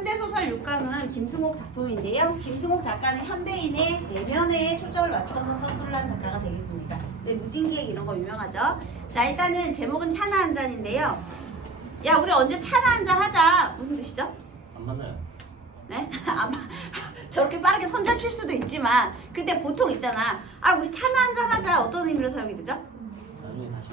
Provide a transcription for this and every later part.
현대소설 6강은 김승옥 작품인데요. 김승옥 작가는 현대인의 내면에 초점을 맞춰서 서술을 한 작가가 되겠습니다. 네, 무진기획 이런 거 유명하죠. 자, 일단은 제목은 차나 한 잔인데요. 야, 우리 언제 차나 한 잔 하자. 무슨 뜻이죠? 안 만나요. 네? 아마 저렇게 빠르게 손절 칠 수도 있지만 근데 보통 있잖아. 아, 우리 차나 한 잔 하자. 어떤 의미로 사용이 되죠? 나중에 다시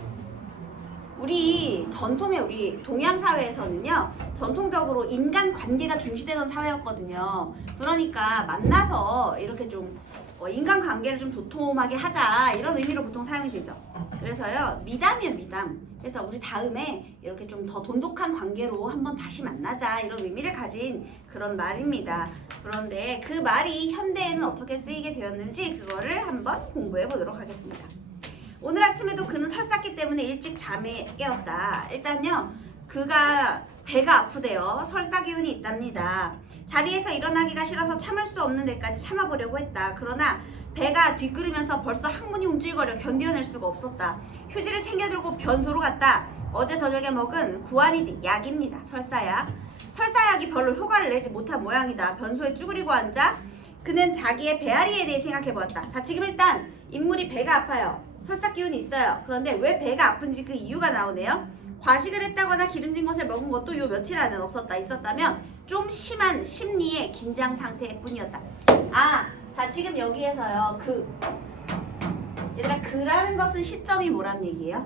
우리 전통의 우리 동양 사회에서는요, 전통적으로 인간 관계가 중시되던 사회였거든요. 그러니까 만나서 이렇게 좀 인간 관계를 좀 도톰하게 하자 이런 의미로 보통 사용이 되죠. 그래서요, 미담이에요, 미담. 그래서 우리 다음에 이렇게 좀 더 돈독한 관계로 한번 다시 만나자 이런 의미를 가진 그런 말입니다. 그런데 그 말이 현대에는 어떻게 쓰이게 되었는지 그거를 한번 공부해 보도록 하겠습니다. 오늘 아침에도 그는 설쌌기 때문에 일찍 잠에 깨었다. 일단요, 그가 배가 아프대요. 설사 기운이 있답니다. 자리에서 일어나기가 싫어서 참을 수 없는 데까지 참아보려고 했다. 그러나 배가 뒷구르면서 벌써 항문이 움찔거려 견뎌낼 수가 없었다. 휴지를 챙겨들고 변소로 갔다. 어제 저녁에 먹은 구안이 약입니다. 설사약. 설사약이 별로 효과를 내지 못한 모양이다. 변소에 쭈그리고 앉아 그는 자기의 배앓이에 대해 생각해보았다. 자, 지금 일단 인물이 배가 아파요. 설사 기운이 있어요. 그런데 왜 배가 아픈지 그 이유가 나오네요. 과식을 했다거나 기름진 것을 먹은 것도 요 며칠 안에 없었다. 있었다면 좀 심한 심리의 긴장 상태일 뿐이었다. 아, 자, 지금 여기에서요. 얘들아, 그라는 것은 시점이 뭐란 얘기예요?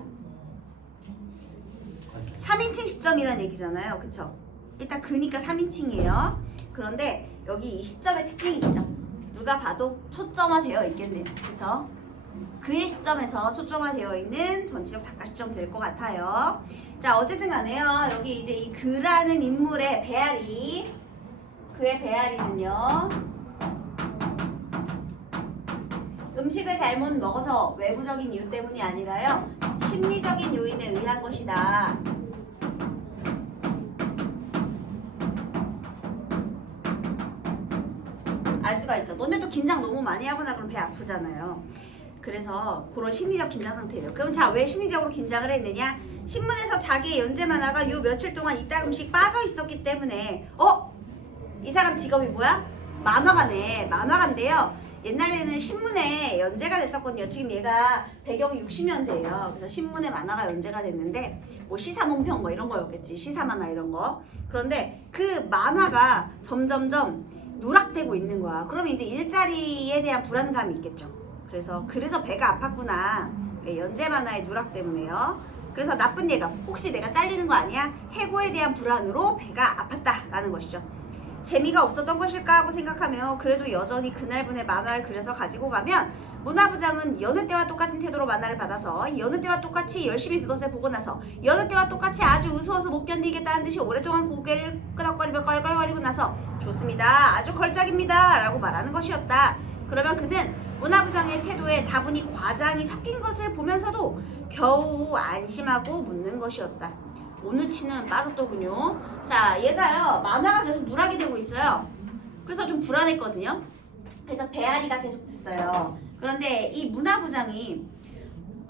3인칭 시점이란 얘기잖아요. 그쵸? 일단 그니까 3인칭이에요. 그런데 여기 이 시점의 특징이 있죠. 누가 봐도 초점화되어 있겠네요. 그쵸? 그의 시점에서 초점화되어 있는 전지적 작가 시점 될 것 같아요. 자, 어쨌든 간에요. 여기 이제 이 그라는 인물의 배앓이, 그의 배앓이는요, 음식을 잘못 먹어서 외부적인 이유 때문이 아니라요, 심리적인 요인에 의한 것이다. 알 수가 있죠. 너네도 긴장 너무 많이 하거나 그럼 배 아프잖아요. 그래서 그런 심리적 긴장 상태예요. 그럼 자, 왜 심리적으로 긴장을 했느냐? 신문에서 자기의 연재 만화가 요 며칠 동안 이따금씩 빠져 있었기 때문에 이 사람 직업이 뭐야? 만화가네. 만화가인데요. 옛날에는 신문에 연재가 됐었거든요. 지금 얘가 배경이 60년대예요. 그래서 신문에 만화가 연재가 됐는데 뭐 시사논평 뭐 이런 거였겠지. 시사만화 이런 거. 그런데 그 만화가 점점점 누락되고 있는 거야. 그러면 이제 일자리에 대한 불안감이 있겠죠. 그래서 배가 아팠구나. 연재 만화의 누락 때문에요. 그래서 나쁜 예감. 혹시 내가 잘리는 거 아니야? 해고에 대한 불안으로 배가 아팠다라는 것이죠. 재미가 없었던 것일까 하고 생각하며 그래도 여전히 그날분의 만화를 그려서 가지고 가면 문화부장은 여느 때와 똑같은 태도로 만화를 받아서 여느 때와 똑같이 열심히 그것을 보고 나서 여느 때와 똑같이 아주 우스워서 못 견디겠다는 듯이 오랫동안 고개를 끄덕거리며 껄껄거리고 나서 좋습니다. 아주 걸작입니다. 라고 말하는 것이었다. 그러면 그는 문화부장의 태도에 다분히 과장이 섞인 것을 보면서도 겨우 안심하고 묻는 것이었다. 오늘치는 빠졌더군요. 자, 얘가요, 만화가 계속 누락이 되고 있어요. 그래서 좀 불안했거든요. 그래서 배앓이가 계속됐어요. 그런데 이 문화부장이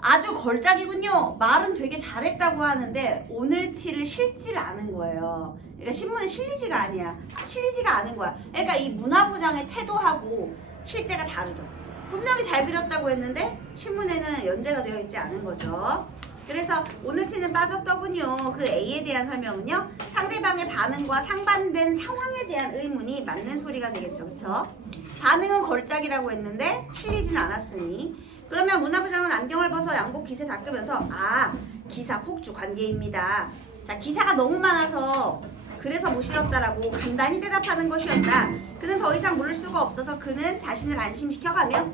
아주 걸작이군요. 말은 되게 잘했다고 하는데 오늘치를 실지를 않은 거예요. 그러니까 신문에 실리지가 아니야. 실리지가 않은 거야. 그러니까 이 문화부장의 태도하고 실제가 다르죠. 분명히 잘 그렸다고 했는데 신문에는 연재가 되어 있지 않은 거죠. 그래서 오늘치는 빠졌더군요. 그 A에 대한 설명은요, 상대방의 반응과 상반된 상황에 대한 의문이 맞는 소리가 되겠죠. 그쵸? 반응은 걸작이라고 했는데 실리지는 않았으니, 그러면 문화부장은 안경을 벗어 양복 깃에 닦으면서 기사 폭주 관계입니다. 자, 기사가 너무 많아서 그래서 못 실었다라고 간단히 대답하는 것이었다. 그는 더 이상 물을 수가 없어서 그는 자신을 안심시켜가며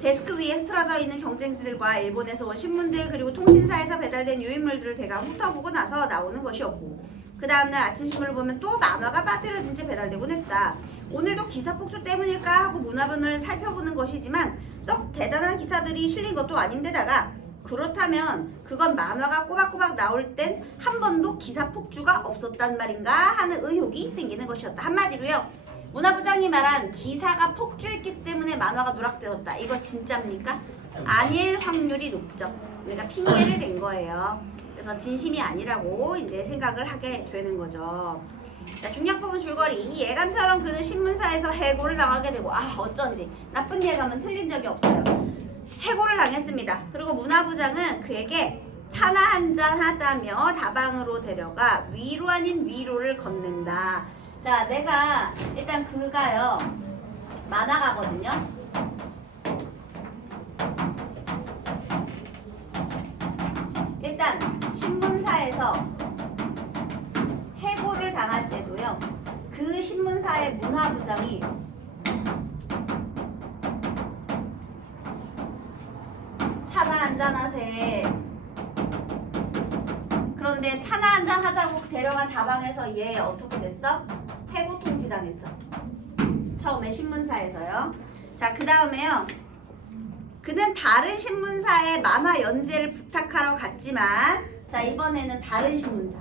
데스크 위에 흐트러져 있는 경쟁지들과 일본에서 온 신문들 그리고 통신사에서 배달된 유인물들을 대강 훑어보고 나서 나오는 것이었고, 그 다음날 아침 신문을 보면 또 만화가 빠뜨려진 채 배달되곤 했다. 오늘도 기사 폭주 때문일까 하고 문화본을 살펴보는 것이지만 썩 대단한 기사들이 실린 것도 아닌데다가, 그렇다면 그건 만화가 꼬박꼬박 나올 땐 한 번도 기사 폭주가 없었단 말인가 하는 의혹이 생기는 것이었다. 한마디로요, 문화부장이 말한 기사가 폭주했기 때문에 만화가 누락되었다. 이거 진짜입니까? 아닐 확률이 높죠. 우리가 핑계를 댄 거예요. 그래서 진심이 아니라고 이제 생각을 하게 되는 거죠. 자, 중약부분 줄거리. 예감처럼 그는 신문사에서 해고를 당하게 되고 어쩐지 나쁜 예감은 틀린 적이 없어요. 해고를 당했습니다. 그리고 문화부장은 그에게 차나 한잔 하자며 다방으로 데려가 위로 아닌 위로를 건넨다. 자, 내가 일단 그가요 만화가거든요. 일단 신문사에서 해고를 당할 때도요 그 신문사의 문화부장이 차나 한잔 하세. 그런데 차나 한잔 하자고 데려간 다방에서 얘 어떻게 됐어? 해고 통지 당했죠. 처음에 신문사에서요. 자, 그 다음에요. 그는 다른 신문사에 만화 연재를 부탁하러 갔지만 자, 이번에는 다른 신문사.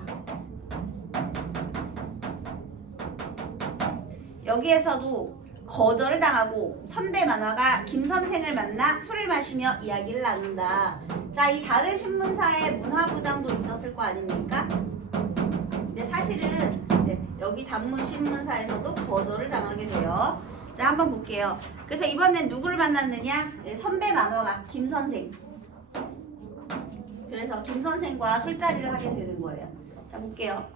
여기에서도 거절을 당하고 선배 만화가 김 선생을 만나 술을 마시며 이야기를 나눈다. 자, 이 다른 신문사에 문화부장도 있었을 거 아닙니까? 근데 사실은 여기 단문 신문사에서도 거절을 당하게 돼요. 자, 한번 볼게요. 그래서 이번엔 누구를 만났느냐? 선배 만화가 김 선생. 그래서 김 선생과 술자리를 하게 되는 거예요. 자, 볼게요.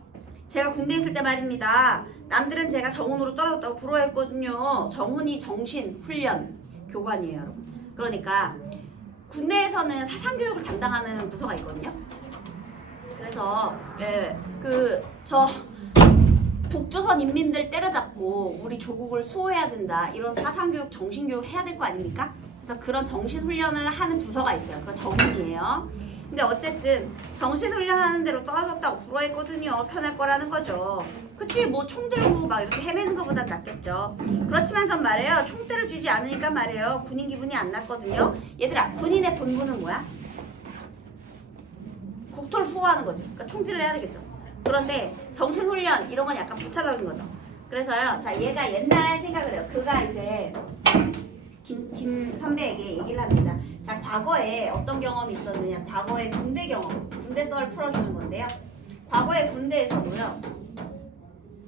제가 군대에 있을 때 말입니다. 남들은 제가 정훈으로 떨어졌다고 부러워했거든요. 정훈이 정신훈련 교관이에요, 여러분. 그러니까 군대에서는 사상교육을 담당하는 부서가 있거든요. 그래서 저 북조선 인민들 때려잡고 우리 조국을 수호해야 된다. 이런 사상교육, 정신교육 해야 될 거 아닙니까? 그래서 그런 정신훈련을 하는 부서가 있어요. 그건 정훈이에요. 근데 어쨌든 정신훈련 하는 대로 떨어졌다고 부러워했거든요. 편할 거라는 거죠. 그치, 뭐 총 들고 막 이렇게 헤매는 것보단 낫겠죠. 그렇지만 전 말이에요. 총대를 쥐지 않으니까 말이에요. 군인 기분이 안 났거든요. 얘들아, 군인의 본분은 뭐야? 국토를 수호하는 거지. 그러니까 총질을 해야 되겠죠. 그런데 정신훈련 이런 건 약간 부차적인 거죠. 그래서요. 자, 얘가 옛날 생각을 해요. 그가 이제 김 선배에게 얘기를 합니다. 자, 과거에 어떤 경험이 있었느냐. 과거의 군대 경험, 군대 썰을 풀어주는 건데요. 과거의 군대에서도요.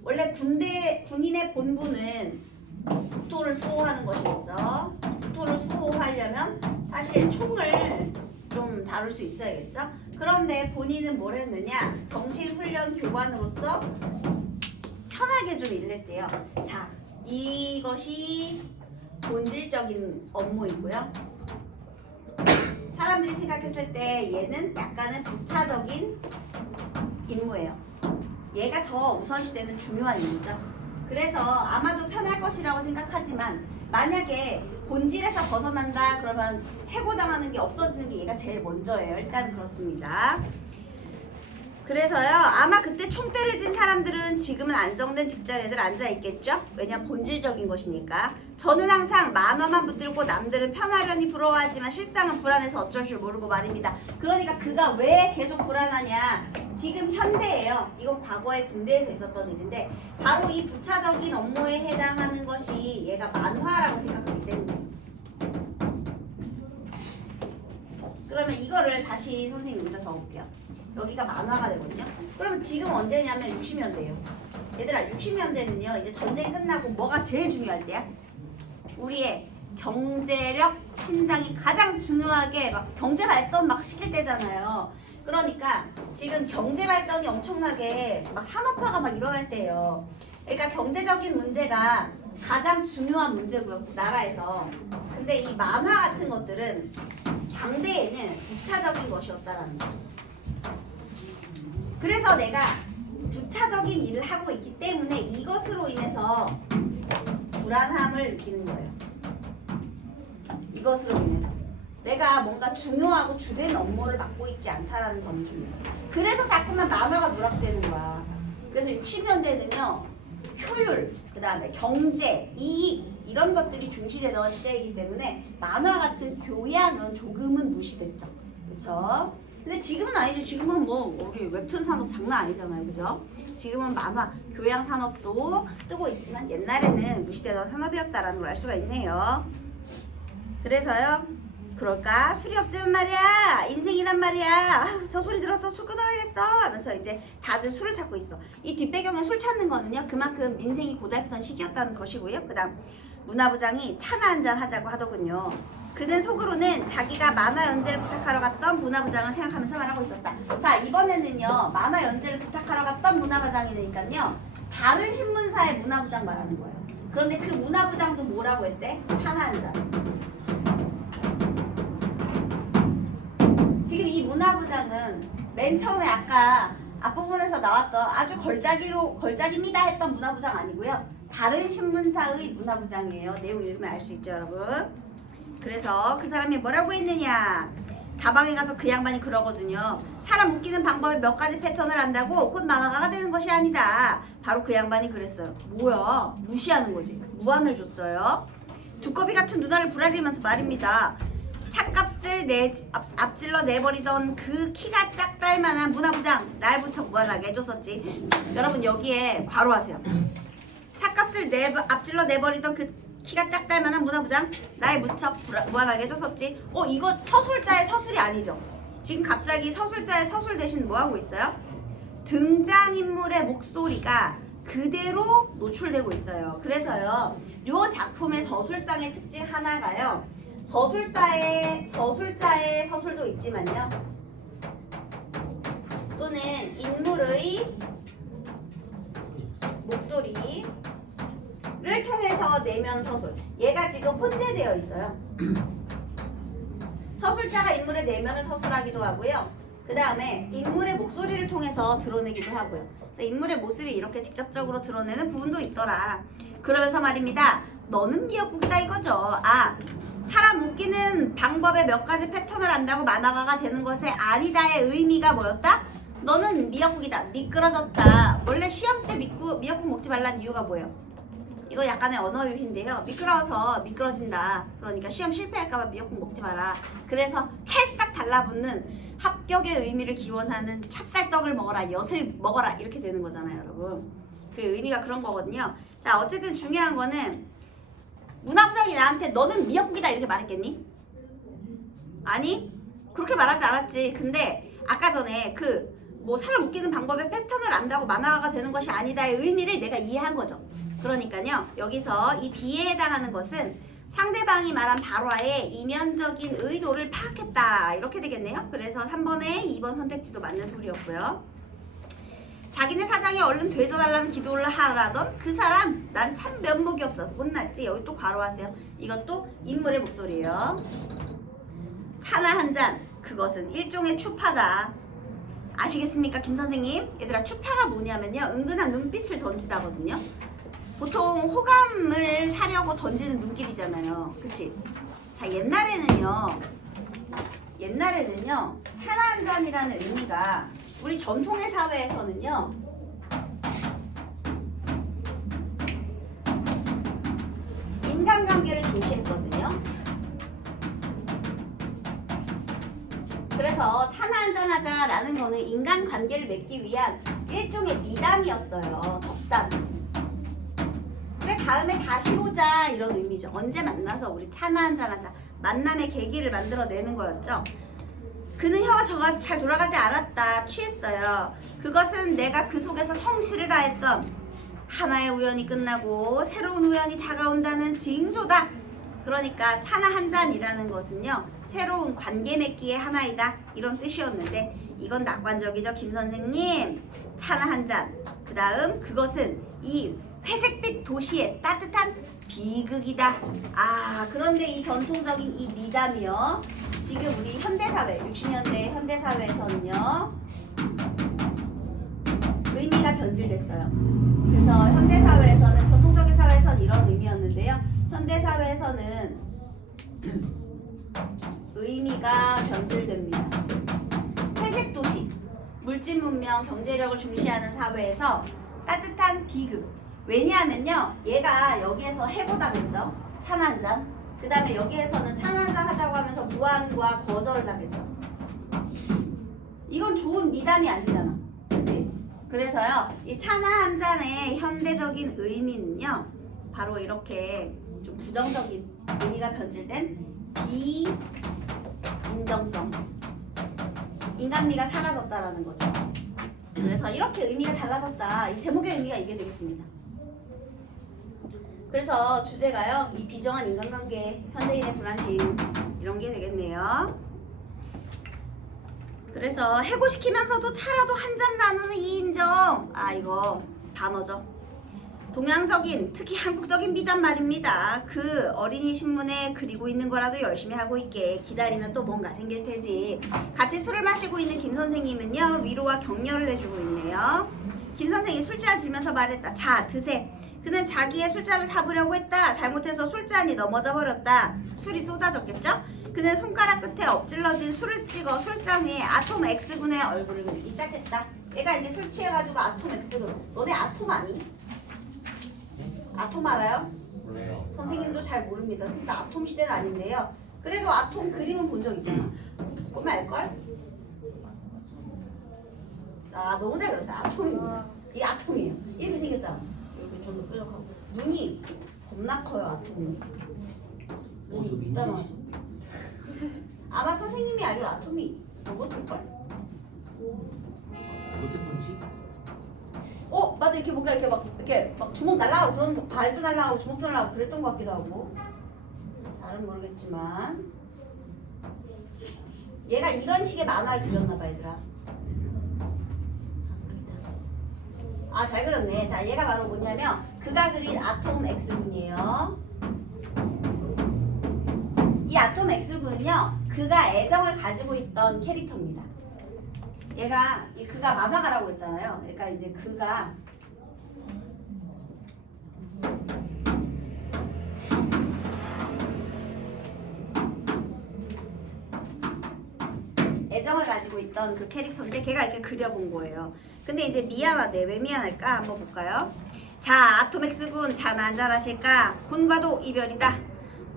원래 군인의 본분은 국토를 수호하는 것이겠죠. 국토를 수호하려면 사실 총을 좀 다룰 수 있어야겠죠. 그런데 본인은 뭘 했느냐. 정신훈련 교관으로서 편하게 좀 일했대요. 자, 이것이 본질적인 업무이고요. 사람들이 생각했을 때 얘는 약간은 부차적인 임무예요. 얘가 더 우선시되는 중요한 임무죠. 그래서 아마도 편할 것이라고 생각하지만 만약에 본질에서 벗어난다 그러면 해고당하는 게 없어지는 게 얘가 제일 먼저예요. 일단 그렇습니다. 그래서요, 아마 그때 총대를 진 사람들은 지금은 안정된 직장에들 앉아있겠죠? 왜냐면 본질적인 것이니까. 저는 항상 만화만 붙들고 남들은 편하려니 부러워하지만 실상은 불안해서 어쩔 줄 모르고 말입니다. 그러니까 그가 왜 계속 불안하냐. 지금 현대예요. 이건 과거에 군대에서 있었던 일인데 바로 이 부차적인 업무에 해당하는 것이 얘가 만화라고 생각하기 때문에. 그러면 이거를 다시 선생님 여기다 적어볼게요. 여기가 만화가 되거든요. 그러면 지금 언제냐면 60년대예요. 얘들아, 60년대는요. 이제 전쟁 끝나고 뭐가 제일 중요할 때야? 우리의 경제력 신장이 가장 중요하게 막 경제 발전 막 시킬 때잖아요. 그러니까 지금 경제 발전이 엄청나게 막 산업화가 막 일어날 때예요. 그러니까 경제적인 문제가 가장 중요한 문제고요, 나라에서. 근데 이 만화 같은 것들은 당대에는 부차적인 것이었다라는 거죠. 그래서 내가 부차적인 일을 하고 있기 때문에 이것으로 인해서 불안함을 느끼는 거예요. 이것으로 인해서 내가 뭔가 중요하고 주된 업무를 맡고 있지 않다라는 점 중에서. 그래서 자꾸만 만화가 누락되는 거야. 그래서 60년대는요. 효율, 그 다음에 경제, 이익 이런 것들이 중시되던 시대이기 때문에 만화 같은 교양은 조금은 무시됐죠. 그렇죠? 근데 지금은 아니죠. 지금은 뭐 우리 웹툰 산업 장난 아니잖아요. 그죠? 지금은 만화, 교양 산업도 뜨고 있지만 옛날에는 무시되던 산업이었다라는 걸 알 수가 있네요. 그래서요. 그럴까? 술이 없으면 말이야 인생이란 말이야. 아유, 저 소리 들어서 술 끊어야겠어 하면서 이제 다들 술을 찾고 있어. 이 뒷배경에 술 찾는 거는요 그만큼 민생이 고달프던 시기였다는 것이고요. 그 다음 문화부장이 차나 한잔 하자고 하더군요. 그는 속으로는 자기가 만화 연재를 부탁하러 갔던 문화부장을 생각하면서 말하고 있었다. 자, 이번에는요 만화 연재를 부탁하러 갔던 문화부장이니까요 다른 신문사의 문화부장 말하는 거예요. 그런데 그 문화부장도 뭐라고 했대? 차나 한잔. 지금 이 문화부장은 맨 처음에 아까 앞부분에서 나왔던 아주 걸작입니다 했던 문화부장 아니고요. 다른 신문사의 문화부장이에요. 내용 읽으면 알 수 있죠, 여러분. 그래서 그 사람이 뭐라고 했느냐. 다방에 가서 그 양반이 그러거든요. 사람 웃기는 방법에 몇 가지 패턴을 안다고 곧 만화가가 되는 것이 아니다. 바로 그 양반이 그랬어요. 뭐야, 무시하는 거지. 무안을 줬어요. 두꺼비 같은 누나를 부라리면서 말입니다. 차값을 앞질러 내버리던 그 키가 짝달 만한 문화부장 날 부쩍 무한하게 해줬었지. 여러분 여기에 괄호하세요. 차값을 앞질러 내버리던 그 키가 짝달 만한 문화부장 날 무척 무한하게 해줬었지. 이거 서술자의 서술이 아니죠. 지금 갑자기 서술자의 서술 대신 뭐하고 있어요? 등장인물의 목소리가 그대로 노출되고 있어요. 그래서요 요 작품의 서술상의 특징 하나가요 서술자의 서술도 있지만요 또는 인물의 목소리를 통해서 내면 서술. 얘가 지금 혼재되어 있어요. 서술자가 인물의 내면을 서술하기도 하고요. 그 다음에 인물의 목소리를 통해서 드러내기도 하고요. 그래서 인물의 모습이 이렇게 직접적으로 드러내는 부분도 있더라. 그러면서 말입니다. 너는 미역국이다 이거죠. 사람 웃기는 방법에 몇 가지 패턴을 안다고 만화가가 되는 것에 아니다의 의미가 뭐였다? 너는 미역국이다. 미끄러졌다. 원래 시험 때 미역국 먹지 말라는 이유가 뭐예요? 이거 약간의 언어 유희인데요. 미끄러워서 미끄러진다. 그러니까 시험 실패할까봐 미역국 먹지 마라. 그래서 찰싹 달라붙는 합격의 의미를 기원하는 찹쌀떡을 먹어라, 엿을 먹어라 이렇게 되는 거잖아요, 여러분. 그 의미가 그런 거거든요. 자, 어쨌든 중요한 거는 문화부장이 나한테 너는 미역국이다 이렇게 말했겠니? 아니, 그렇게 말하지 않았지. 근데 아까 전에 사람 웃기는 방법의 패턴을 안다고 만화가가 되는 것이 아니다의 의미를 내가 이해한 거죠. 그러니까요 여기서 이 B에 해당하는 것은 상대방이 말한 발화의 이면적인 의도를 파악했다 이렇게 되겠네요. 그래서 3번에 2번 선택지도 맞는 소리였고요. 자기네 사장이 얼른 되져달라는 기도를 하라던 그 사람 난 참 면목이 없어서 혼났지. 여기 또 괄호하세요. 이것도 인물의 목소리예요. 차나 한 잔 그것은 일종의 추파다. 아시겠습니까 김 선생님? 얘들아 추파가 뭐냐면요 은근한 눈빛을 던지다거든요. 보통 호감을 사려고 던지는 눈길이잖아요. 그치? 자 옛날에는요 차나 한 잔이라는 의미가 우리 전통의 사회에서는요 인간관계를 중시했거든요. 그래서 차나 한잔 하자라는 거는 인간관계를 맺기 위한 일종의 미담이었어요. 덕담. 그래 다음에 다시 보자 이런 의미죠. 언제 만나서 우리 차나 한잔 하자. 만남의 계기를 만들어내는 거였죠. 그는 혀가 저가 잘 돌아가지 않았다. 취했어요. 그것은 내가 그 속에서 성실을 다했던 하나의 우연이 끝나고 새로운 우연이 다가온다는 징조다. 그러니까 차나 한 잔이라는 것은요 새로운 관계 맺기의 하나이다 이런 뜻이었는데 이건 낙관적이죠 김 선생님. 차나 한 잔. 그 다음 그것은 이 회색빛 도시의 따뜻한 비극이다. 그런데 이 전통적인 이 미담이요 지금 우리 현대사회 60년대 현대사회에서는요 의미가 변질됐어요. 그래서 현대사회에서는 전통적인 사회에서는 이런 의미였는데요 현대사회에서는 의미가 변질됩니다. 회색 도시, 물질 문명, 경제력을 중시하는 사회에서 따뜻한 비극. 왜냐하면요 얘가 여기에서 해고당했죠. 차나 한 잔. 그 다음에 여기에서는 차나 한 잔 하자고 하면서 무안과 거절을 당했죠. 이건 좋은 미담이 아니잖아. 그치? 그래서요 이 차나 한 잔의 현대적인 의미는요 바로 이렇게 좀 부정적인 의미가 변질된 인정성. 인간미가 사라졌다라는 거죠. 그래서 이렇게 의미가 달라졌다. 이 제목의 의미가 이게 되겠습니다. 그래서 주제가요. 이 비정한 인간관계, 현대인의 불안심 이런 게 되겠네요. 그래서 해고시키면서도 차라도 한 잔 나누는 이 인정. 아 이거 단어죠. 동양적인 특히 한국적인 미담 말입니다. 그 어린이 신문에 그리고 있는 거라도 열심히 하고 있게 기다리면 또 뭔가 생길 테지. 같이 술을 마시고 있는 김 선생님은요 위로와 격려를 해주고 있네요. 김 선생이 술잔을 들면서 말했다. 자 드세. 그는 자기의 술잔을 잡으려고 했다. 잘못해서 술잔이 넘어져 버렸다. 술이 쏟아졌겠죠? 그는 손가락 끝에 엎질러진 술을 찍어 술상 위에 아톰 X군의 얼굴을 그리기 시작했다. 얘가 이제 술 취해가지고 아톰 X군. 너네 아톰 아니? 아톰 알아요? 몰라요. 선생님도 잘 모릅니다. 지금 아톰 시대는 아닌데요. 그래도 아톰 그림은 본 적 있잖아. 보면 알걸? 아 너무 잘 그렸다. 아톰입니다. 이게 아톰이에요. 이렇게 생겼잖아. 이렇게 좀 더 뾰족하고 눈이 겁나 커요. 아톰이. 저 눈이 민지. 이따만하죠. 아마 선생님이 알기로 아톰이 로봇일걸? 롯데 펀치? 맞아. 이렇게 뭔가 이렇게 막 주먹 날라가고 그런 거, 발도 날라가고 주먹도 날라가고 그랬던 것 같기도 하고. 잘은 모르겠지만 얘가 이런 식의 만화를 그렸나 봐 얘들아. 아 잘 그렸네. 자 얘가 바로 뭐냐면 그가 그린 아톰 X군이에요. 이 아톰 X군은요 그가 애정을 가지고 있던 캐릭터입니다. 얘가 그가 만화가라고 했잖아요. 그러니까 이제 그가 애정을 가지고 있던 그 캐릭터인데 걔가 이렇게 그려본 거예요. 근데 이제 미안하대. 왜 미안할까? 한번 볼까요? 자 아톰 X군 자 난잘하실까? 군과도 이별이다.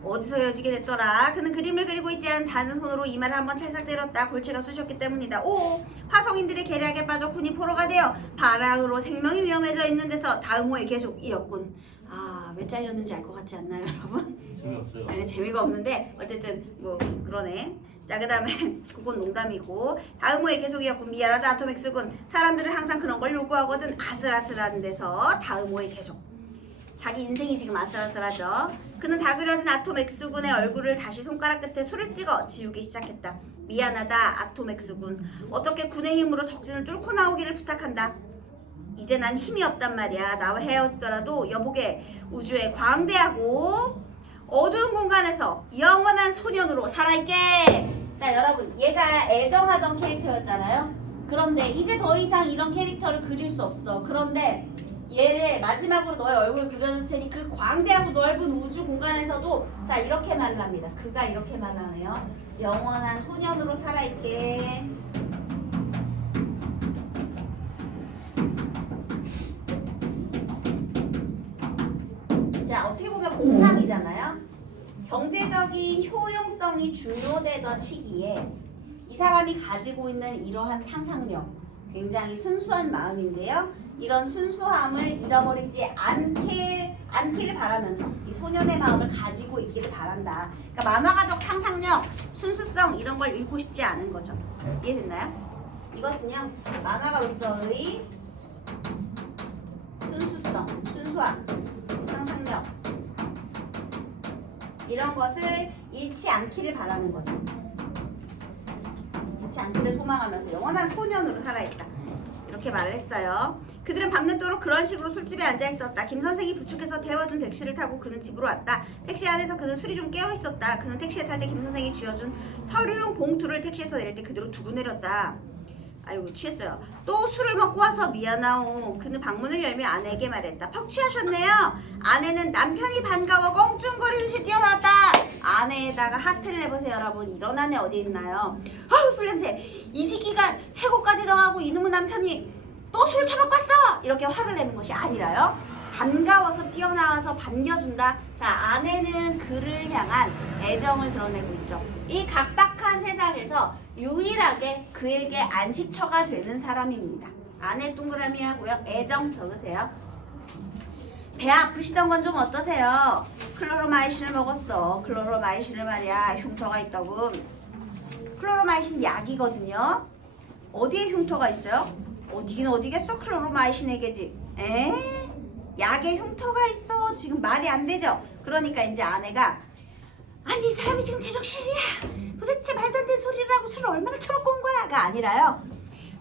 어디서 헤어지게 됐더라. 그는 그림을 그리고 있지 않은 다른 손으로 이마를 한번 찰싹 때렸다. 골치가 쑤셨기 때문이다. 오 화성인들의 계략에 빠져 군이 포로가 되어 바락으로 생명이 위험해져 있는 데서 다음 호에 계속 이었군. 아 왜 잘렸는지 알 것 같지 않나요 여러분? 재미없어요. 네, 재미가 없는데 어쨌든 뭐 그러네. 자 그 다음에 그건 농담이고 다음 호에 계속 이었군. 미안하다 아톰 X군. 사람들은 항상 그런 걸 요구하거든. 아슬아슬한 데서 다음 호에 계속. 자기 인생이 지금 아슬아슬하죠. 그는 다 그려진 아톰 X군의 얼굴을 다시 손가락 끝에 술을 찍어 지우기 시작했다. 미안하다 아톰 X군. 어떻게 군의 힘으로 적진을 뚫고 나오기를 부탁한다. 이제 난 힘이 없단 말이야. 나와 헤어지더라도 여보게 우주에 광대하고 어두운 공간에서 영원한 소년으로 살아있게. 자 여러분 얘가 애정하던 캐릭터였잖아요. 그런데 이제 더 이상 이런 캐릭터를 그릴 수 없어. 그런데 얘를 마지막으로 너의 얼굴을 그려줄 테니 그 광대하고 넓은 우주 공간에서도 자 이렇게 말을 합니다. 그가 이렇게 말을 하네요. 영원한 소년으로 살아있게. 자 어떻게 보면 공상이잖아요. 경제적인 효용성이 중요되던 시기에 이 사람이 가지고 있는 이러한 상상력 굉장히 순수한 마음인데요. 이런 순수함을 잃어버리지 않기를 바라면서 이 소년의 마음을 가지고 있기를 바란다. 그러니까 만화가적 상상력, 순수성 이런 걸 잃고 싶지 않은 거죠. 이해됐나요? 이것은요 만화가로서의 순수성, 순수함, 상상력 이런 것을 잃지 않기를 바라는 거죠. 잃지 않기를 소망하면서 영원한 소년으로 살아있다. 이렇게 말을 했어요. 그들은 밤늦도록 그런 식으로 술집에 앉아 있었다. 김 선생이 부축해서 태워준 택시를 타고 그는 집으로 왔다. 택시 안에서 그는 술이 좀 깨어 있었다. 그는 택시에 탈 때 김 선생이 쥐어준 서류용 봉투를 택시에서 내릴 때 그대로 두고 내렸다. 아이고 취했어요. 또 술을 먹고 와서 미안하오. 그는 방문을 열며 아내에게 말했다. 퍽 취하셨네요. 아내는 남편이 반가워 껑충거리듯이 뛰어나왔다. 아내에다가 하트를 해보세요 여러분. 이런 아내 어디 있나요? 아우 술 냄새. 이 시기가 해고까지 당하고 이놈의 남편이 또 술 처먹고 왔어. 이렇게 화를 내는 것이 아니라요. 반가워서 뛰어나와서 반겨준다. 자 아내는 그를 향한 애정을 드러내고 있죠. 이 각박한 세상에서 유일하게 그에게 안식처가 되는 사람입니다. 아내 동그라미 하고요. 애정 적으세요. 배 아프시던 건 좀 어떠세요? 클로로마이신을 먹었어. 클로로마이신을 말이야 흉터가 있더군. 클로로마이신 약이거든요. 어디에 흉터가 있어요? 어디긴 어디겠어? 클로로마이신에게지. 약에 흉터가 있어. 지금 말이 안 되죠? 그러니까 이제 아내가 아니 이 사람이 지금 제정신이야. 도대체 말도 안 되는 소리를 하고 술을 얼마나 처먹고 온 거야가 아니라요.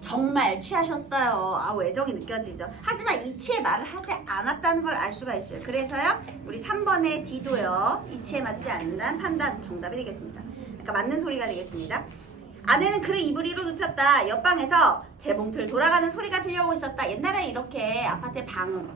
정말 취하셨어요. 애정이 느껴지죠. 하지만 이치의 말을 하지 않았다는 걸 알 수가 있어요. 그래서요 우리 3번의 D도요 이치에 맞지 않는다는 판단 정답이 되겠습니다. 그러니까 맞는 소리가 되겠습니다. 아내는 그를 이불 위로 눕혔다. 옆방에서 재봉틀 돌아가는 소리가 들려오고 있었다. 옛날에 이렇게 아파트에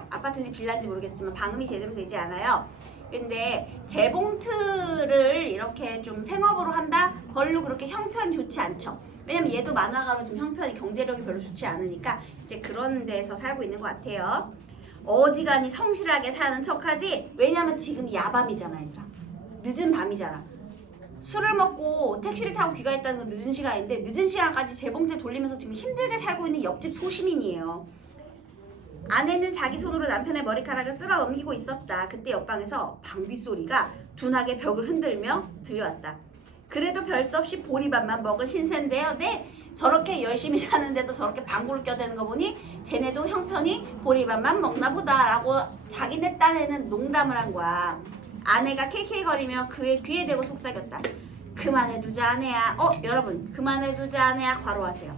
아파트인지 빌라인지 모르겠지만 방음이 제대로 되지 않아요. 근데 재봉틀을 이렇게 좀 생업으로 한다? 별로 그렇게 형편이 좋지 않죠. 왜냐면 얘도 만화가로 지금 형편이 경제력이 별로 좋지 않으니까 이제 그런 데서 살고 있는 것 같아요. 어지간히 성실하게 사는 척하지. 왜냐면 지금 야밤이잖아 얘들아. 늦은 밤이잖아. 술을 먹고 택시를 타고 귀가했다는 건 늦은 시간인데 늦은 시간까지 재봉틀 돌리면서 지금 힘들게 살고 있는 옆집 소시민이에요. 아내는 자기 손으로 남편의 머리카락을 쓸어 넘기고 있었다. 그때 옆방에서 방귀 소리가 둔하게 벽을 흔들며 들려왔다. 그래도 별 수 없이 보리밥만 먹은 신세인데요. 네, 저렇게 열심히 사는데도 저렇게 방구를 껴대는 거 보니 쟤네도 형편이 보리밥만 먹나 보다라고 자기네 딴에는 농담을 한 거야. 아내가 케이케이거리며 그의 귀에 대고 속삭였다. 그만해두자 아내야. 여러분 그만해두자 아내야 괄호하세요.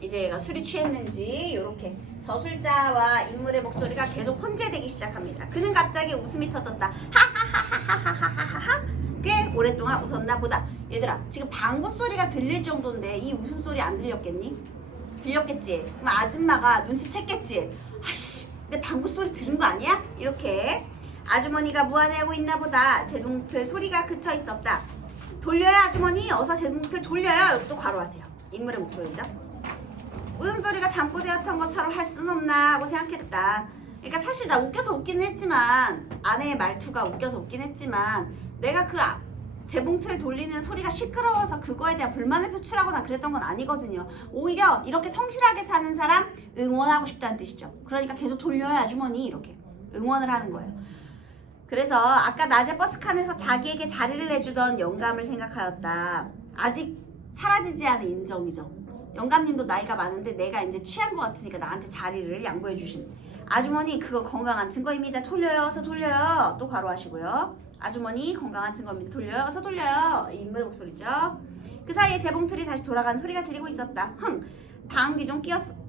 이제 얘가 술이 취했는지 이렇게 저술자와 인물의 목소리가 계속 혼재되기 시작합니다. 그는 갑자기 웃음이 터졌다. 하하하하하하하하. 꽤 오랫동안 웃었나 보다. 얘들아 지금 방구 소리가 들릴 정도인데 이 웃음소리 안 들렸겠니? 들렸겠지? 그럼 아줌마가 눈치챘겠지? 아씨 내 방구 소리 들은 거 아니야? 이렇게 아주머니가 무안해하고 있나 보다. 재동틀 소리가 그쳐 있었다. 돌려요 아주머니 어서 재동틀 돌려요. 여기 또 괄호하세요. 인물의 목소리죠. 웃음소리가 잠꼬대였던 것처럼 할 수는 없나 하고 생각했다. 그러니까 사실 나 웃겨서 웃기는 했지만 아내의 말투가 웃겨서 웃긴 했지만 내가 그 재봉틀 돌리는 소리가 시끄러워서 그거에 대한 불만을 표출하거나 그랬던 건 아니거든요. 오히려 이렇게 성실하게 사는 사람 응원하고 싶다는 뜻이죠. 그러니까 계속 돌려요 아주머니 이렇게 응원을 하는 거예요. 그래서 아까 낮에 버스칸에서 자기에게 자리를 내주던 영감을 생각하였다. 아직 사라지지 않은 인정이죠. 영감님도 나이가 많은데 내가 이제 취한 것 같으니까 나한테 자리를 양보해 주신 아주머니 그거 건강한 증거입니다. 돌려요 어서 돌려요. 또 괄호하시고요. 아주머니 건강한 증거입니다. 돌려요 어서 돌려요. 이 인물의 목소리죠. 그 사이에 재봉틀이 다시 돌아가는 소리가 들리고 있었다. 방귀 좀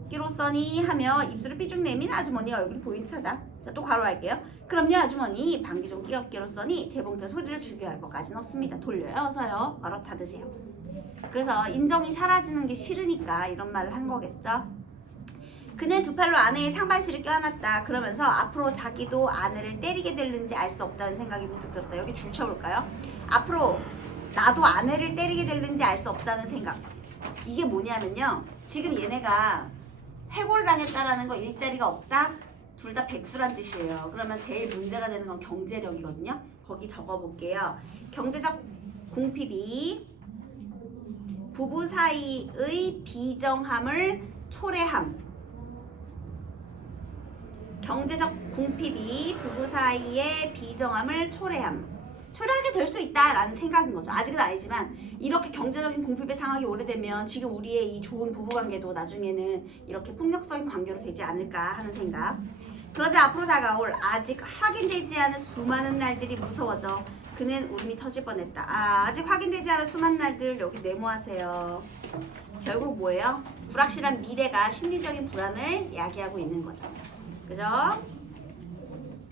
끼로써니 하며 입술을 삐죽 내민 아주머니 얼굴이 보이는 듯하다. 또 괄호할게요. 그럼요 아주머니 방귀 좀 끼로써니 재봉틀 소리를 죽여야 할 것까지는 없습니다. 돌려요 어서요. 괄호 닫으세요. 그래서 인정이 사라지는 게 싫으니까 이런 말을 한 거겠죠. 그는 두 팔로 아내의 상반신을 껴안았다. 그러면서 앞으로 자기도 아내를 때리게 될는지 알 수 없다는 생각이 문득 들었다. 여기 줄 쳐볼까요? 앞으로 나도 아내를 때리게 될는지 알 수 없다는 생각. 이게 뭐냐면요. 지금 얘네가 해골당했다라는 거 일자리가 없다? 둘 다 백수란 뜻이에요. 그러면 제일 문제가 되는 건 경제력이거든요. 거기 적어볼게요. 경제적 궁핍이 부부 사이의 비정함을 초래함. 경제적 궁핍이 부부 사이의 비정함을 초래하게 될 수 있다라는 생각인 거죠. 아직은 아니지만 이렇게 경제적인 궁핍의 상황이 오래되면 지금 우리의 이 좋은 부부관계도 나중에는 이렇게 폭력적인 관계로 되지 않을까 하는 생각. 그러자 앞으로 다가올 아직 확인되지 않은 수많은 날들이 무서워져 그는 울음이 터질 뻔했다. 아직 확인되지 않은 수많은 날들 여기 메모하세요. 결국 뭐예요? 불확실한 미래가 심리적인 불안을 야기하고 있는 거죠. 그죠?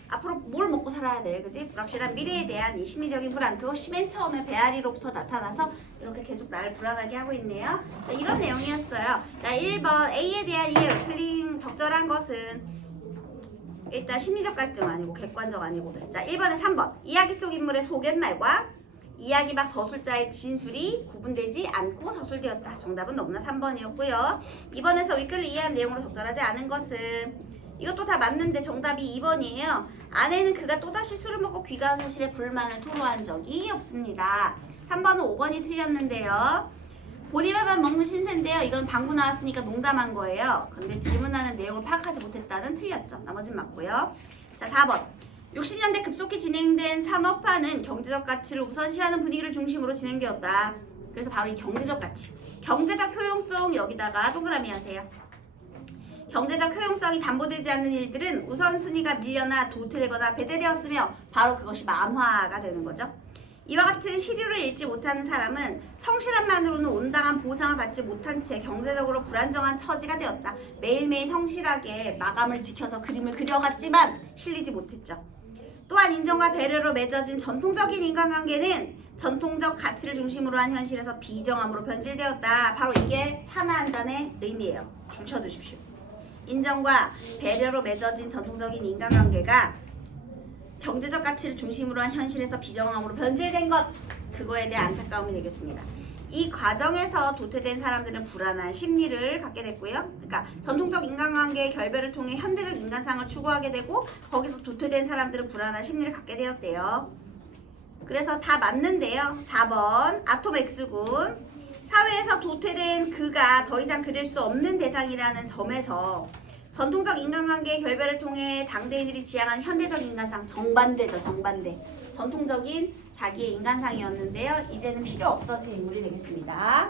앞으로 뭘 먹고 살아야 돼, 그지? 불확실한 미래에 대한 이 심리적인 불안, 그것이 맨 처음에 배앓이로부터 나타나서 이렇게 계속 나를 불안하게 하고 있네요. 자, 이런 내용이었어요. 자, 1번 A에 대한 이해, 틀린 적절한 것은 일단 심리적 갈등 아니고 객관적 아니고. 자, 1번에 3번 이야기 속 인물의 속갯말과 이야기 밖 저술자의 진술이 구분되지 않고 저술되었다. 정답은 너무나 3번이었고요. 2번에서 윗글을 이해한 내용으로 적절하지 않은 것은 이것도 다 맞는데 정답이 2번이에요. 아내는 그가 또다시 술을 먹고 귀가한 사실에 불만을 토로한 적이 없습니다. 3번은 5번이 틀렸는데요. 보리밥만 먹는 신세인데요. 이건 방구 나왔으니까 농담한 거예요. 근데 질문하는 내용을 파악하지 못했다는 틀렸죠. 나머지는 맞고요. 자, 4번. 60년대 급속히 진행된 산업화는 경제적 가치를 우선시하는 분위기를 중심으로 진행되었다. 그래서 바로 이 경제적 가치. 경제적 효용성 여기다가 동그라미 하세요. 경제적 효용성이 담보되지 않는 일들은 우선순위가 밀려나 도태되거나 배제되었으며 바로 그것이 만화가 되는 거죠. 이와 같은 시류를 읽지 못하는 사람은 성실함만으로는 온당한 보상을 받지 못한 채 경제적으로 불안정한 처지가 되었다. 매일매일 성실하게 마감을 지켜서 그림을 그려갔지만 실리지 못했죠. 또한 인정과 배려로 맺어진 전통적인 인간관계는 전통적 가치를 중심으로 한 현실에서 비정함으로 변질되었다. 바로 이게 차나 한 잔의 의미예요. 줄 쳐두십시오. 인정과 배려로 맺어진 전통적인 인간관계가 경제적 가치를 중심으로 한 현실에서 비정함으로 변질된 것, 그거에 대한 안타까움이 되겠습니다. 이 과정에서 도태된 사람들은 불안한 심리를 갖게 됐고요. 그러니까 전통적 인간관계의 결별을 통해 현대적 인간상을 추구하게 되고 거기서 도태된 사람들은 불안한 심리를 갖게 되었대요. 그래서 다 맞는데요. 4번 아톰X군. 사회에서 도태된 그가 더 이상 그릴 수 없는 대상이라는 점에서 전통적 인간관계의 결별을 통해 당대인들이 지향한 현대적 인간상, 정반대죠. 정반대. 전통적인 자기의 인간상이었는데요. 이제는 필요 없어진 인물이 되겠습니다.